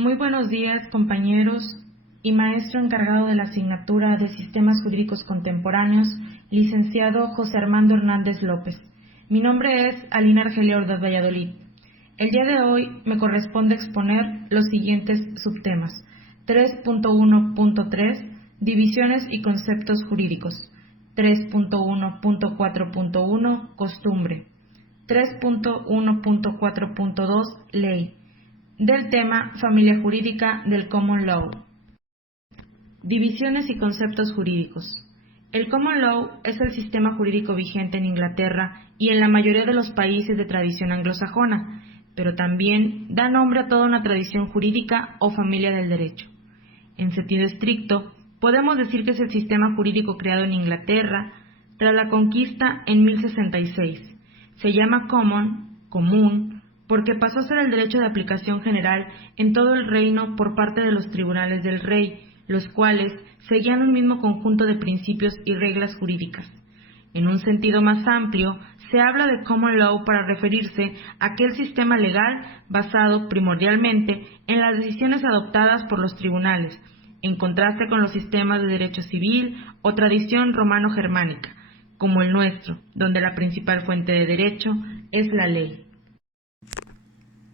Muy buenos días, compañeros y maestro encargado de la asignatura de Sistemas Jurídicos Contemporáneos, licenciado José Armando Hernández López. Mi nombre es Alina Argelia Ordaz Valladolid. El día de hoy me corresponde exponer los siguientes subtemas. 3.1.3 Divisiones y conceptos jurídicos. 3.1.4.1 Costumbre. 3.1.4.2 Ley. Del tema Familia Jurídica del Common Law. Divisiones y conceptos jurídicos. El Common Law es el sistema jurídico vigente en Inglaterra y en la mayoría de los países de tradición anglosajona, pero también da nombre a toda una tradición jurídica o familia del derecho. En sentido estricto, podemos decir que es el sistema jurídico creado en Inglaterra tras la conquista en 1066. Se llama common, común, porque pasó a ser el derecho de aplicación general en todo el reino por parte de los tribunales del rey, los cuales seguían un mismo conjunto de principios y reglas jurídicas. En un sentido más amplio, se habla de common law para referirse a aquel sistema legal basado primordialmente en las decisiones adoptadas por los tribunales, en contraste con los sistemas de derecho civil o tradición romano-germánica, como el nuestro, donde la principal fuente de derecho es la ley.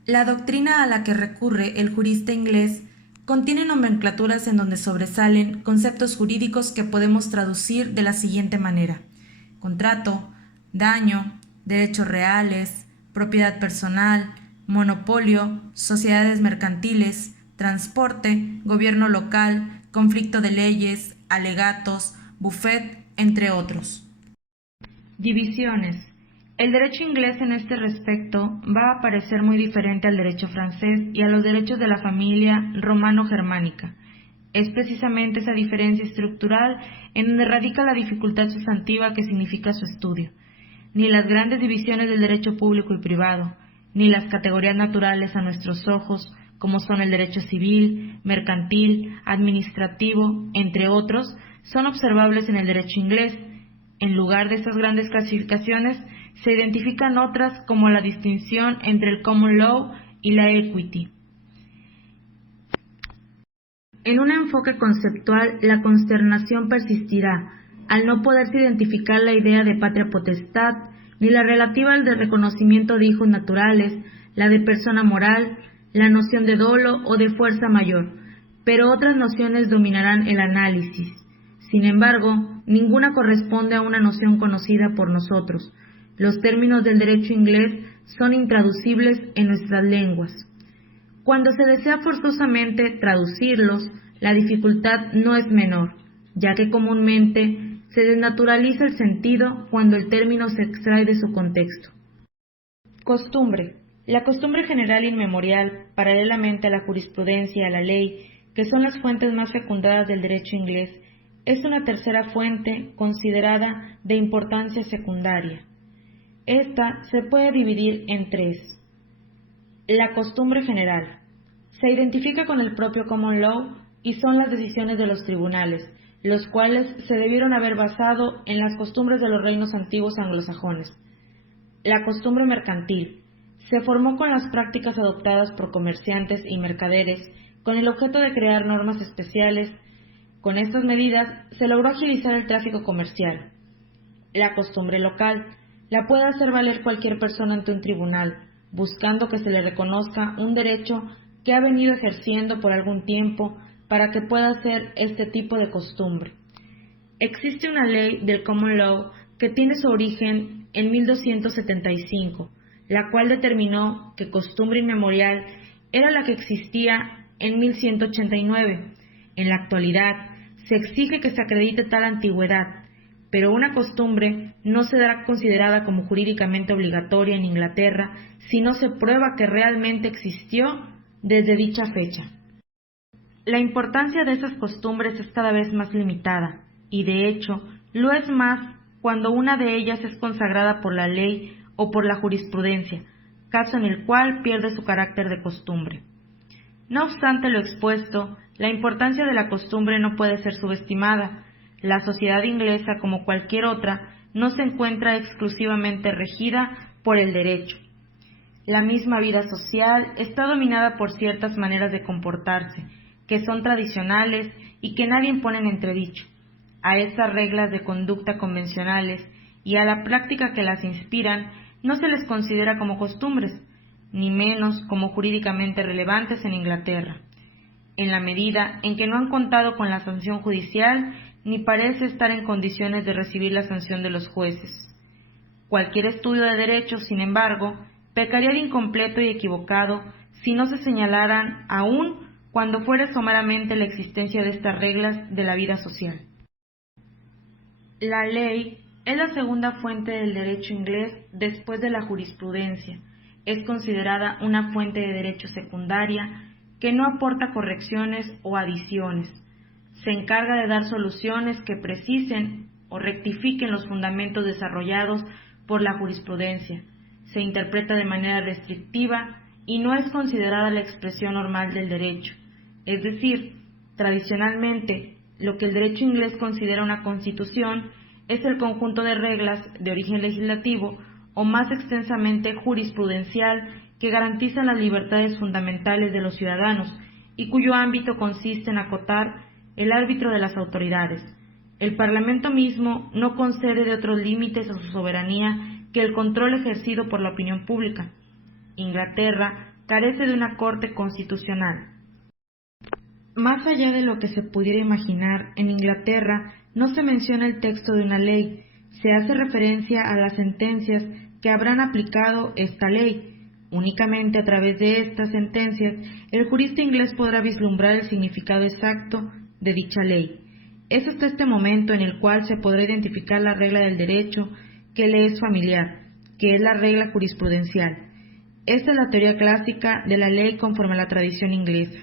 La doctrina a la que recurre el jurista inglés contiene nomenclaturas en donde sobresalen conceptos jurídicos que podemos traducir de la siguiente manera: contrato, daño, derechos reales, propiedad personal, monopolio, sociedades mercantiles, transporte, gobierno local, conflicto de leyes, alegatos, buffet, entre otros. Divisiones. El derecho inglés en este respecto va a parecer muy diferente al derecho francés y a los derechos de la familia romano-germánica. Es precisamente esa diferencia estructural en donde radica la dificultad sustantiva que significa su estudio. Ni las grandes divisiones del derecho público y privado, ni las categorías naturales a nuestros ojos, como son el derecho civil, mercantil, administrativo, entre otros, son observables en el derecho inglés. En lugar de estas grandes clasificaciones, se identifican otras como la distinción entre el common law y la equity. En un enfoque conceptual, la consternación persistirá, al no poderse identificar la idea de patria potestad, ni la relativa al de reconocimiento de hijos naturales, la de persona moral, la noción de dolo o de fuerza mayor, pero otras nociones dominarán el análisis. Sin embargo, ninguna corresponde a una noción conocida por nosotros. Los términos del derecho inglés son intraducibles en nuestras lenguas. Cuando se desea forzosamente traducirlos, la dificultad no es menor, ya que comúnmente se desnaturaliza el sentido cuando el término se extrae de su contexto. Costumbre. La costumbre general inmemorial, paralelamente a la jurisprudencia y a la ley, que son las fuentes más fecundadas del derecho inglés, es una tercera fuente considerada de importancia secundaria. Esta se puede dividir en tres. La costumbre general. Se identifica con el propio common law y son las decisiones de los tribunales, los cuales se debieron haber basado en las costumbres de los reinos antiguos anglosajones. La costumbre mercantil. Se formó con las prácticas adoptadas por comerciantes y mercaderes con el objeto de crear normas especiales. Con estas medidas se logró agilizar el tráfico comercial. La costumbre local. La puede hacer valer cualquier persona ante un tribunal, buscando que se le reconozca un derecho que ha venido ejerciendo por algún tiempo para que pueda hacer este tipo de costumbre. Existe una ley del common law que tiene su origen en 1275, la cual determinó que costumbre inmemorial era la que existía en 1189. En la actualidad, se exige que se acredite tal antigüedad, pero una costumbre no será considerada como jurídicamente obligatoria en Inglaterra si no se prueba que realmente existió desde dicha fecha. La importancia de esas costumbres es cada vez más limitada, y de hecho lo es más cuando una de ellas es consagrada por la ley o por la jurisprudencia, caso en el cual pierde su carácter de costumbre. No obstante lo expuesto, la importancia de la costumbre no puede ser subestimada. La sociedad inglesa, como cualquier otra, no se encuentra exclusivamente regida por el derecho. La misma vida social está dominada por ciertas maneras de comportarse, que son tradicionales y que nadie pone en entredicho. A estas reglas de conducta convencionales y a la práctica que las inspiran no se les considera como costumbres, ni menos como jurídicamente relevantes en Inglaterra, en la medida en que no han contado con la sanción judicial ni parece estar en condiciones de recibir la sanción de los jueces. Cualquier estudio de derecho, sin embargo, pecaría de incompleto y equivocado si no se señalaran aún cuando fuera someramente la existencia de estas reglas de la vida social. La ley es la segunda fuente del derecho inglés después de la jurisprudencia. Es considerada una fuente de derecho secundaria que no aporta correcciones o adiciones. Se encarga de dar soluciones que precisen o rectifiquen los fundamentos desarrollados por la jurisprudencia. Se interpreta de manera restrictiva y no es considerada la expresión normal del derecho. Es decir, tradicionalmente, lo que el derecho inglés considera una constitución es el conjunto de reglas de origen legislativo o más extensamente jurisprudencial que garantizan las libertades fundamentales de los ciudadanos y cuyo ámbito consiste en acotar el árbitro de las autoridades. El Parlamento mismo no concede de otros límites a su soberanía que el control ejercido por la opinión pública. Inglaterra carece de una corte constitucional. Más allá de lo que se pudiera imaginar, en Inglaterra no se menciona el texto de una ley, se hace referencia a las sentencias que habrán aplicado esta ley. Únicamente a través de estas sentencias, el jurista inglés podrá vislumbrar el significado exacto de dicha ley. Es hasta este momento en el cual se podrá identificar la regla del derecho que le es familiar, que es la regla jurisprudencial. Esta es la teoría clásica de la ley conforme a la tradición inglesa.